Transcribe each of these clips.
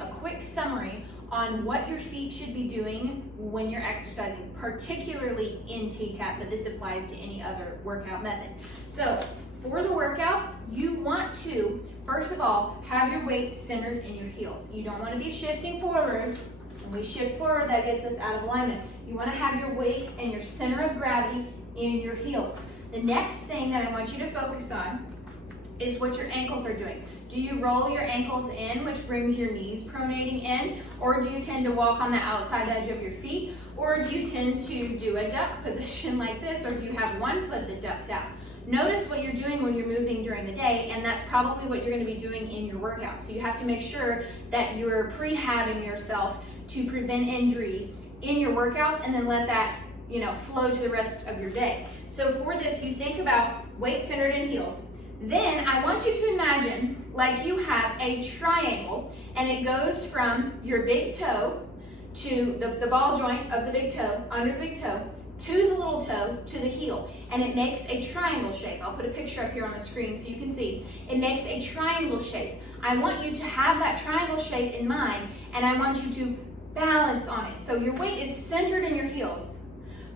a quick summary on what your feet should be doing when you're exercising, particularly in T-Tapp, but this applies to any other workout method. So for the workouts, you want to, first of all, have your weight centered in your heels. You don't want to be shifting forward. When we shift forward, that gets us out of alignment. You want to have your weight and your center of gravity in your heels. The next thing that I want you to focus on is what your ankles are doing. Do you roll your ankles in, which brings your knees pronating in, or do you tend to walk on the outside edge of your feet, or do you tend to do a duck position like this, or do you have one foot that ducks out? Notice what you're doing when you're moving during the day, and that's probably what you're going to be doing in your workout. So you have to make sure that you're prehabbing yourself to prevent injury in your workouts, and then let that flow to the rest of your day. So for this, you think about weight centered in heels. Then I want you to imagine like you have a triangle, and it goes from your big toe to the ball joint of the big toe, under the big toe, to the little toe, to the heel, and it makes a triangle shape. I'll put a picture up here on the screen so you can see. It makes a triangle shape. I want you to have that triangle shape in mind, and I want you to balance on it. So your weight is centered in your heels,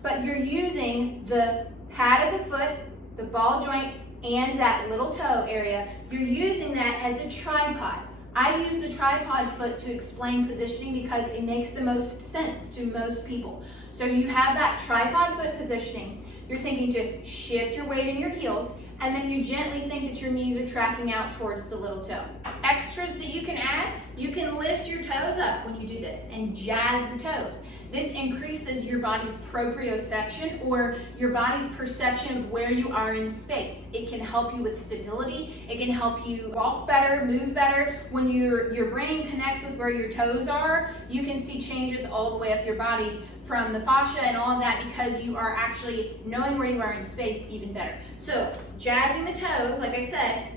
but you're using the pad of the foot, the ball joint, and that little toe area. You're using that as a tripod. I use the tripod foot to explain positioning because it makes the most sense to most people. So you have that tripod foot positioning. You're thinking to shift your weight in your heels, and then you gently think that your knees are tracking out towards the little toe. Extras that you can add, you can lift your toes up when you do this and jazz the toes. This increases your body's proprioception, or your body's perception of where you are in space. It can help you with stability. It can help you walk better, move better. When your brain connects with where your toes are, you can see changes all the way up your body from the fascia and all of that, because you are actually knowing where you are in space even better. So jazzing the toes, like I said,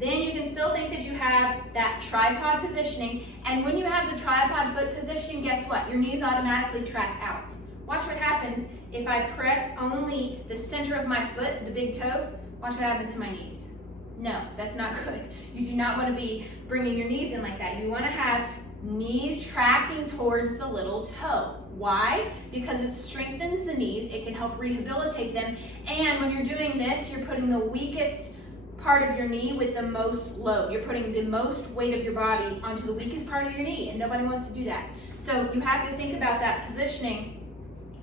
then you can still think that you have that tripod positioning, and when you have the tripod foot positioning, guess what? Your knees automatically track out. Watch what happens if I press only the center of my foot, the big toe. Watch what happens to my knees. No, that's not good. You do not want to be bringing your knees in like that. You want to have knees tracking towards the little toe. Why? Because it strengthens the knees, it can help rehabilitate them, and when you're doing this, you're putting the weakest part of your knee with the most load. You're putting the most weight of your body onto the weakest part of your knee, and nobody wants to do that. So you have to think about that positioning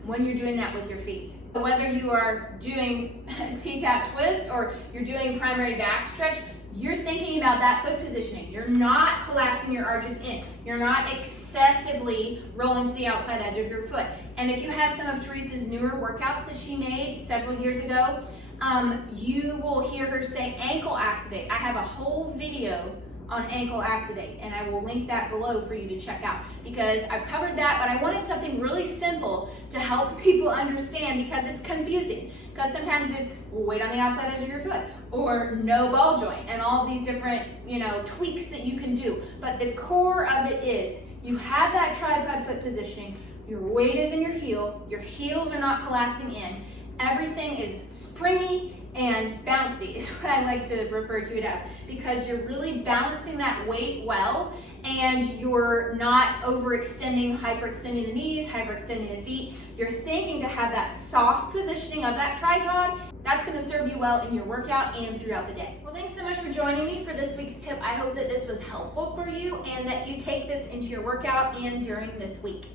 when you're doing that with your feet. Whether you are doing T-Tapp twist or you're doing primary back stretch, you're thinking about that foot positioning. You're not collapsing your arches in. You're not excessively rolling to the outside edge of your foot. And if you have some of Teresa's newer workouts that she made several years ago, you will hear her say ankle activate. I have a whole video on ankle activate, and I will link that below for you to check out, because I've covered that, but I wanted something really simple to help people understand, because it's confusing. Because sometimes it's weight on the outside edge of your foot, or no ball joint, and all these different, tweaks that you can do. But the core of it is you have that tripod foot positioning, your weight is in your heel, your heels are not collapsing in, everything is springy and bouncy is what I like to refer to it as, because you're really balancing that weight well, and you're not overextending, hyperextending the knees, hyperextending the feet. You're thinking to have that soft positioning of that tripod. That's going to serve you well in your workout and throughout the day. Well, thanks so much for joining me for this week's tip. I hope that this was helpful for you and that you take this into your workout and during this week.